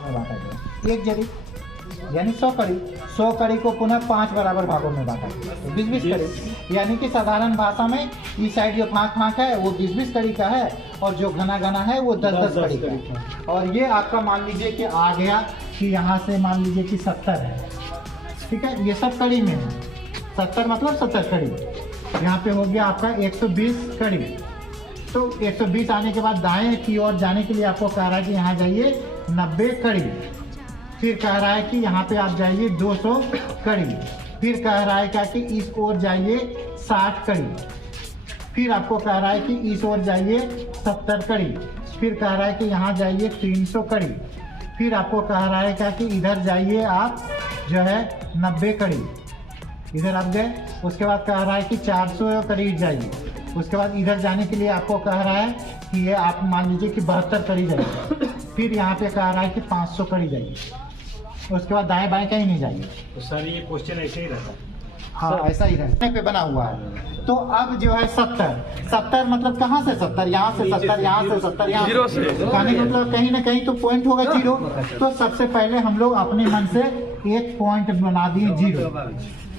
भागों में बांटा गया। एक जरी यानी 100 कड़ी, 100 कड़ी को पुनः 5 बराबर भागों में बांटा गया, तो 20-20 कड़ी। यानी कि साधारण भाषा में इस साइड जो फाँक है वो 20-20 कड़ी का है और जो घना है वो 10-10 कड़ी का है। और ये आपका मान लीजिए कि आ गया कि यहाँ से मान लीजिए कि 70 है, ठीक है, ये सब कड़ी में है। 70 मतलब 70 कड़ी। यहाँ पे हो गया आपका 120 कड़ी। तो 120 आने के बाद दाएं की ओर जाने के लिए आपको कह रहा है कि यहाँ जाइए 90 कड़ी। फिर कह रहा है कि यहाँ पे आप जाइए 200 कड़ी। फिर कह रहा है क्या कि इस ओर जाइए 60 कड़ी। फिर आपको कह रहा है कि इस ओर जाइए 70 कड़ी। फिर कह रहा है कि यहाँ जाइए 300 कड़ी। फिर आपको कह रहा है क्या कि इधर जाइए आप जो है 90 कड़ी। इधर आप गए, उसके बाद कह रहा है कि 400 कड़ी जाइए। उसके बाद इधर जाने के लिए आपको कह रहा है कि ये आप मान लीजिए कि 72 कड़ी जाइए। फिर यहाँ पे कह रहा है कि 500 कड़ी जाइए। उसके बाद दाएं बाएं कहीं नहीं जाइए। तो सर ये क्वेश्चन ऐसे ही रहता है? हाँ ऐसा ही रहने पे बना हुआ है। तो अब जो है 70 मतलब कहाँ से 70, यहाँ से 70, यहाँ से 70, यहाँ जीरो से। कहने का मतलब कहीं ना कहीं तो पॉइंट होगा 0। तो सबसे पहले हम लोग अपने मन से एक पॉइंट बना दिए 0।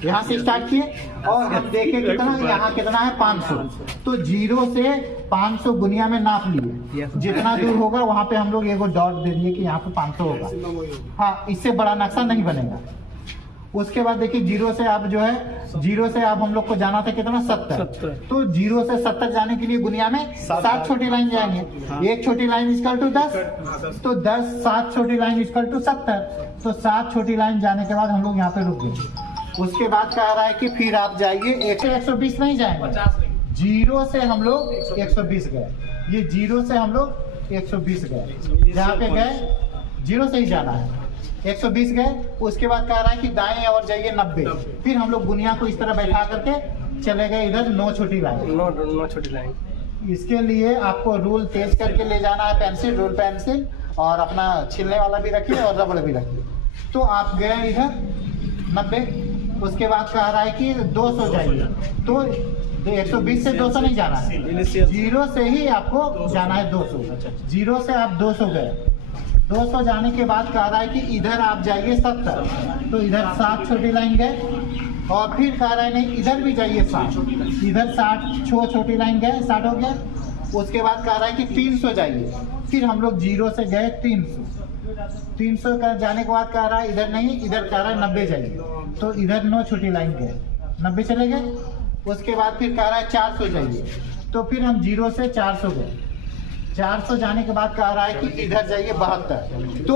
यहाँ से स्टार्ट किए और हम देखें कितना, यहाँ कितना है 500। तो 0 से 500 गुनिया में नाप लिए, जितना दूर होगा वहाँ पे हम लोग एगो डॉट दे दिए कि यहाँ पे 500 होगा। हाँ, इससे बड़ा नक्शा नहीं बनेगा। उसके बाद देखिए 0 से आप जो है 0 से आप हम लोग को जाना था कितना 70। तो 0 से 70 जाने के लिए दुनिया में 7 छोटी लाइन जाएंगे। एक छोटी लाइन इक्वल टू 10, तो 10 7 छोटी लाइन इक्वल टू 70। तो 7 छोटी लाइन जाने के बाद हम लोग यहाँ पे रुक गए। उसके बाद कह रहा है कि फिर आप जाइए 120 नहीं जाएंगे, 0 से हम लोग 120 गए। ये 0 से हम लोग 120 गए, जहाँ पे गए 0 से ही जाना है, 120 गए। उसके बाद कह रहा है कि दाएं और जाइए 90। फिर हम लोग बुनिया को इस तरह बैठा करके चले गए इधर 9 छोटी लाइन। 9 छोटी लाइन। इसके लिए आपको रूल तेज करके ले जाना है, पेंसिल, रूल पेंसिल, और अपना छिलने वाला भी रखिए और रबड़ भी रखिए। तो आप गए इधर 90। उसके बाद कह रहा है कि 200 जाइए। तो 120 से 200 नहीं जाना है, 0 से ही आपको जाना है 200। 0 से आप 200 गए। 200 जाने के बाद कह रहा है कि इधर आप जाइए 70। तो इधर 7 छोटी लाइन गए। और फिर कह रहा है नहीं इधर भी जाइए 60। इधर 60 छोटी लाइन गए, 60 हो गया। उसके बाद कह रहा है कि 300 जाइए। फिर हम लोग 0 से गए 300 का जाने के बाद कह रहा है इधर नहीं, इधर कह रहा है 90 जाइए। तो इधर 9 छोटी लाइन गए, 90 चले गए। उसके बाद फिर कह रहा है 400 जाइए। तो फिर हम 0 से 400 गए। 400 जाने के बाद कह रहा है कि इधर जाइए 72। तो